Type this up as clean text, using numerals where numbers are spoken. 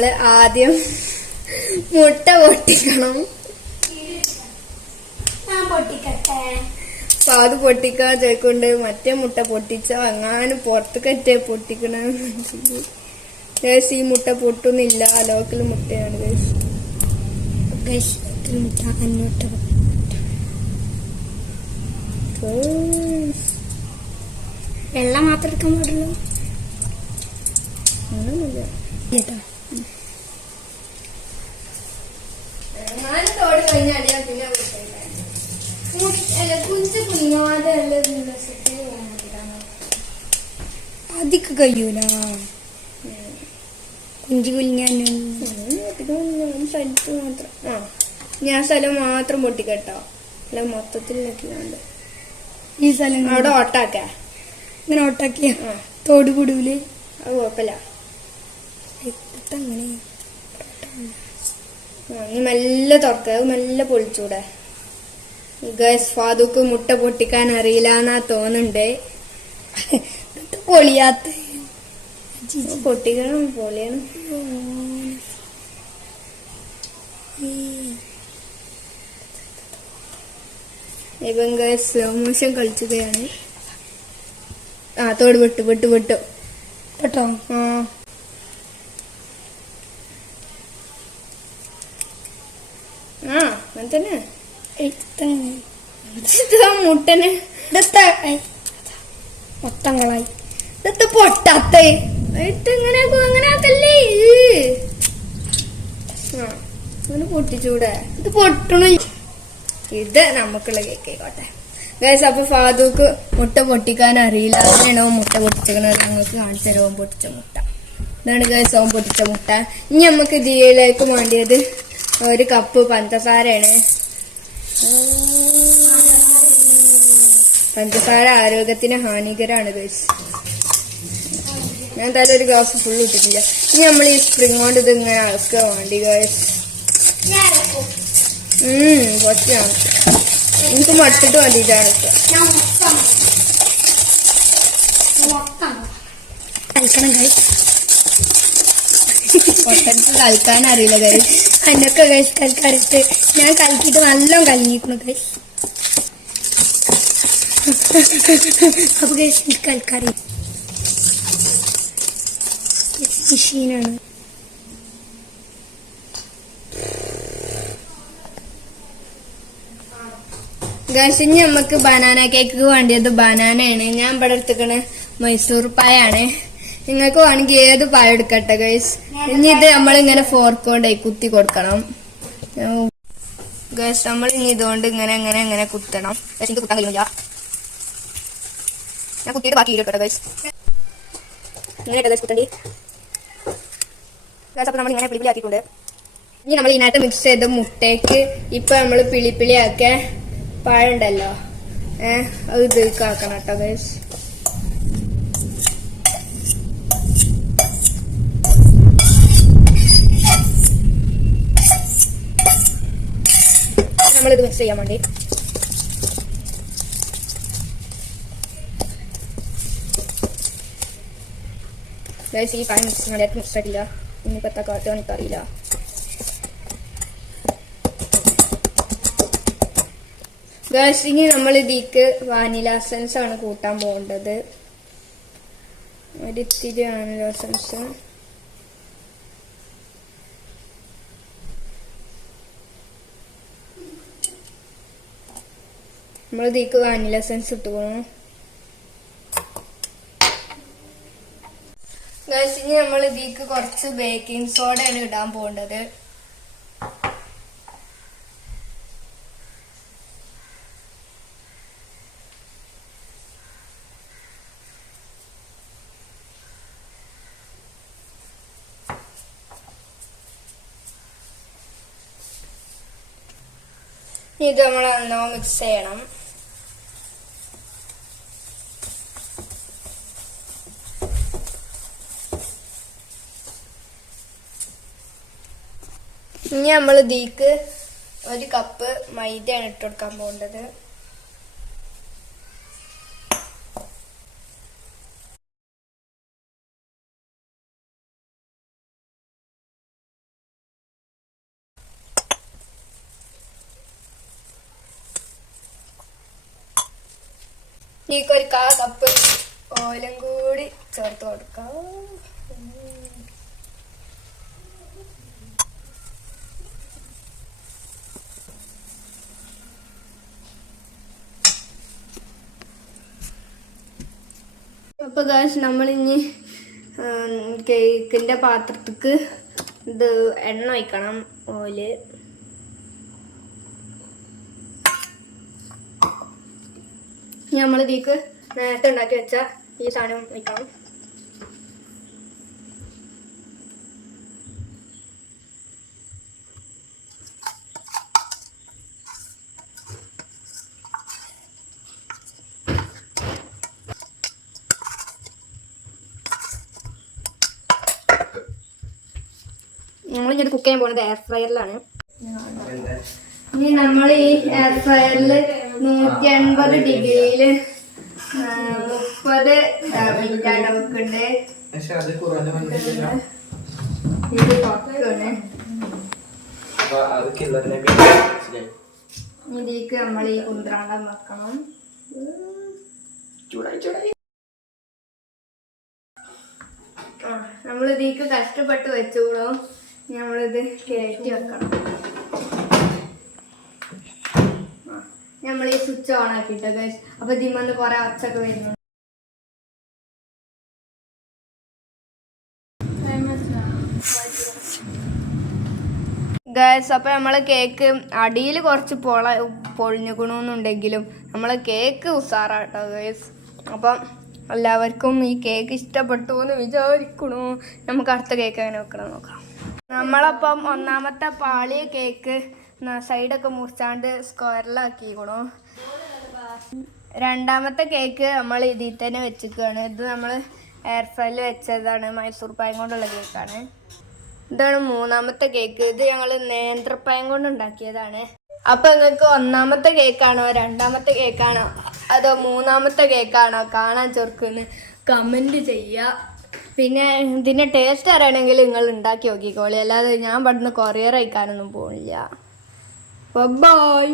ആദ്യം മുട്ട പൊട്ടിക്കണം. അപ്പൊ അത് പൊട്ടിക്കാൻ ചോദിക്കൊണ്ട് മറ്റേ മുട്ട പൊട്ടിച്ച എങ്ങാനും പുറത്ത് കറ്റേ പൊട്ടിക്കണ. ഈ മുട്ട പൊട്ടുന്നില്ല, ലോക്കൽ മുട്ടയാണ്. വെള്ളം മാത്രം എടുക്കാൻ പാടുള്ളൂ. അങ്ങനൊന്നുമില്ല. തോട് കഴിഞ്ഞാൽ പിന്നെ കുഞ്ച് കുഞ്ഞാതെ അധികം കഴിയൂല. കുഞ്ചു കുഞ്ഞാൻ സ്ഥലത്ത് മാത്രം. ഞാൻ സ്ഥലം മാത്രം പൊട്ടിക്കട്ടോ, അല്ല മൊത്തത്തിൽ നിൽക്കുന്നുണ്ട്. ഈ സ്ഥലം അവിടെ ഓട്ടാക്ക ഇങ്ങനെ ഓട്ടാക്കിയ തോട് കൂടൂലേ? അത് കുഴപ്പമില്ല. അങ്ങനെ നീ മെല്ലെ തുറക്ക, മെല്ലെ പൊളിച്ചൂടെ. ഗൈസ്, ഫാദുക്ക് മുട്ട പൊട്ടിക്കാൻ അറിയില്ല എന്നാ തോന്നുന്നുണ്ട്. പൊളിയാത്ത പൊട്ടിക്കണം, പൊളിയാണ്. ഇപ്പം ഗൈസ് സ്ലോ മോഷൻ കളിക്കുകയാണ്. തോട് വിട്ടു വിട്ടു വിട്ടു കേട്ടോ. അങ്ങനെ തന്നെ മുട്ടന് മൊത്തങ്ങളായി പൊട്ടാത്ത എങ്ങനെയാക്കല്ലേ. അങ്ങനെ പൊട്ടിച്ചൂടെ? ഇത് പൊട്ടണ. ഇത് നമുക്കുള്ള കേക്ക് ആയിക്കോട്ടെ ഗൈസ്. അപ്പൊ ഫാദുക്ക് മുട്ട പൊട്ടിക്കാൻ അറിയില്ല. അങ്ങനെയാണോ മുട്ട പൊട്ടിച്ചത് ഞങ്ങൾക്ക് കാണിച്ചു തരുമോ? പൊട്ടിച്ച മുട്ട ഇതാണ് ഗൈസ്, ഓൻ പൊട്ടിച്ച മുട്ട. ഇനി നമുക്ക് ഇതിലേക്ക് വേണ്ടിയത് ഒരു കപ്പ് പഞ്ചസാരയാണ്. പഞ്ചസാര ആരോഗ്യത്തിന് ഹാനികരാണ് ഗൈസ്. ഞാൻ എന്തായാലും ഒരു ഗ്ലാസ് ഫുൾ ഇട്ടിട്ടില്ല. ഇനി നമ്മൾ ഈ സ്പ്രിങ് കൊണ്ട് ഇത് ഇങ്ങനെ അളക്കുക വേണ്ടി ഗൈസ്. കുറച്ചാണ് എനിക്ക് മട്ടിട്ട് വേണ്ടിയിട്ടാണ്. പൊട്ടൻസ് കളിക്കാൻ അറിയില്ല ഗൈസ്. എന്നൊക്കെ ഗൈസ് കളിക്കാറിട്ട് ഞാൻ കളിക്കിട്ട് നല്ലോണം കലങ്ങിക്കുന്നു ഗൈസ്. അപ്പൊ ഗൈസ് എനിക്ക് കളിക്കാറി മെഷീനാണ്. ഗൈസ്, ഇനി നമുക്ക് ബനാന കേക്ക് വേണ്ടിയത് ബനാനയാണ്. ഞാൻ ഇവിടെ എടുത്തിക്കണ മൈസൂർ പായാണ്. നിങ്ങൾക്ക് വേണമെങ്കിൽ ഏത് പായ എടുക്കട്ടെ ഗൈസ്. ഇനി ഇത് നമ്മളിങ്ങനെ ഫോർക്കോണ്ടായി കുത്തി കൊടുക്കണം ഗൈസ്. നമ്മൾ ഇനി ഇതുകൊണ്ട് ഇങ്ങനെ ഇങ്ങനെ ഇങ്ങനെ കുത്തണം. എനിക്ക് കുത്താൻ കഴിയില്ല. ഞാൻ കുത്തിയിട്ട് ബാക്കി ഇരിക്കട്ടെ ഗൈസ്. ഇങ്ങനെ ഗൈസ് കുത്തണ്ടി ഗൈസ്. അപ്പൊ നമ്മൾ ഇങ്ങനെ പിളിപ്പിളി ആക്കിയിട്ടുണ്ട്. ഇനി നമ്മൾ ഇതിനകത്ത് മിക്സ് ചെയ്ത മുട്ടയ്ക്ക് ഇപ്പൊ നമ്മൾ പിളിപ്പിളി ആക്കിയ പഴമുണ്ടല്ലോ, അത് ഇതിലേക്ക് ആക്കണം കേട്ടോ ഗൈസ്. നമ്മളിത് മിക്സ് ചെയ്യാൻ വേണ്ടി ഗൈസ് ഈ പഴം മിക്സ് നല്ലതായിട്ട് മിക്സ് ആയിട്ടില്ല. ഇനിയിപ്പോൾ എത്ര കാട്ടോ എനിക്കറിയില്ല. ഗൈസ്, ഇനി നമ്മൾ ഇതിക്ക് വാനില എസൻസ് ആണ് കൂട്ടാൻ പോകേണ്ടത്. ഒരിത്തിരി വാനില എസൻസ്. നമ്മൾ ഇതിക്ക് വാനില എസൻസ് ഇട്ട് പോകണം ഗൈസ്. ഇനി നമ്മൾ ഇതിക്ക് കുറച്ച് ബേക്കിംഗ് സോഡയാണ് ഇടാൻ പോകേണ്ടത്. ഇത് നമ്മൾ നന്നാ മിക്സ് ചെയ്യണം. ഇനി നമ്മൾ ഇതിക്ക് ഒരു കപ്പ് മൈദയാണ് ഇട്ട് കൊടുക്കാൻ പോകേണ്ടത്. ഒരു 1/4 കപ്പ് ഓയിലും കൂടി ചേർത്ത് കൊടുക്കാം. അപ്പോൾ ഗായ്സ് നമ്മളിനി കേക്കിൻ്റെ പാത്രത്തേക്ക് ഇത് എണ്ണ ഒഴിക്കണം. ഓയില് നമ്മൾ ഇതിലേക്ക് നേരത്തെ ഉണ്ടാക്കി വെച്ച ഈ സാധനം ഒഴിക്കണം. നമ്മളിങ്ങനെ കുക്ക് ചെയ്യാൻ പോകുന്നത് എയർ ഫ്രയറിലാണ്. ഇനി നമ്മൾ ഈ എയർ ഫ്രയറിൽ 180 ഡിഗ്രിയിൽ 30 മിനിറ്റാണ് വെക്കണ്ടേ. ഇത് പക്കാണ്. ഇതിലേക്ക് നമ്മൾ ഈ കുന്ത്രാണ്ടം വെക്കണം. നമ്മളിതിലേക്ക് കഷ്ടപ്പെട്ട് വെച്ചുകൂടും. നമ്മളിത് കയറ്റി വെക്കണം. നമ്മൾ ഈ സ്വിച്ച് ഓൺ ആക്കിട്ടോ ഗൈസ്. അപ്പൊ ഇതിമ്മന്ന് കുറെ ഒച്ചൊക്കെ വരുന്നു. ഗൈസ് അപ്പൊ നമ്മളെ കേക്ക് അടിയിൽ കുറച്ച് പൊളിഞ്ഞുകൊണ്ടുണ്ടെങ്കിലും നമ്മളെ കേക്ക് ഉസാറാട്ടോ ഗൈസ്. അപ്പം എല്ലാവർക്കും ഈ കേക്ക് ഇഷ്ടപ്പെട്ടു എന്ന് വിചാരിക്കണു. നമുക്ക് അടുത്ത കേക്ക് എങ്ങനെ വെക്കണം നോക്കാം. നമ്മളപ്പം ഒന്നാമത്തെ പാളിയ കേക്ക് സൈഡൊക്കെ മുറിച്ചാണ്ട് സ്ക്വയറിലാക്കിക്കണു. രണ്ടാമത്തെ കേക്ക് നമ്മൾ ഇതിൽ തന്നെ വെച്ചിരിക്കുകയാണ്. ഇത് നമ്മൾ എയർ ഫ്രൈയിൽ വെച്ചതാണ്. മൈസൂർ പായം കൊണ്ടുള്ള കേക്കാണ്. ഇതാണ് മൂന്നാമത്തെ കേക്ക്. ഇത് ഞങ്ങൾ നേന്ത്രപ്പായം കൊണ്ട് ഉണ്ടാക്കിയതാണ്. അപ്പം നിങ്ങൾക്ക് ഒന്നാമത്തെ കേക്കാണോ രണ്ടാമത്തെ കേക്കാണോ അതോ മൂന്നാമത്തെ കേക്കാണോ കാണാൻ ചൊറുക്കുന്ന് കമൻറ്റ് ചെയ്യുക. പിന്നെ ഇതിൻ്റെ ടേസ്റ്റ് അറിയണമെങ്കിൽ നിങ്ങൾ ഉണ്ടാക്കി നോക്കിക്കോളി. അല്ലാതെ ഞാൻ പെട്ടെന്ന് കൊറിയർ അയക്കാനൊന്നും പോണില്ല. ബൈ.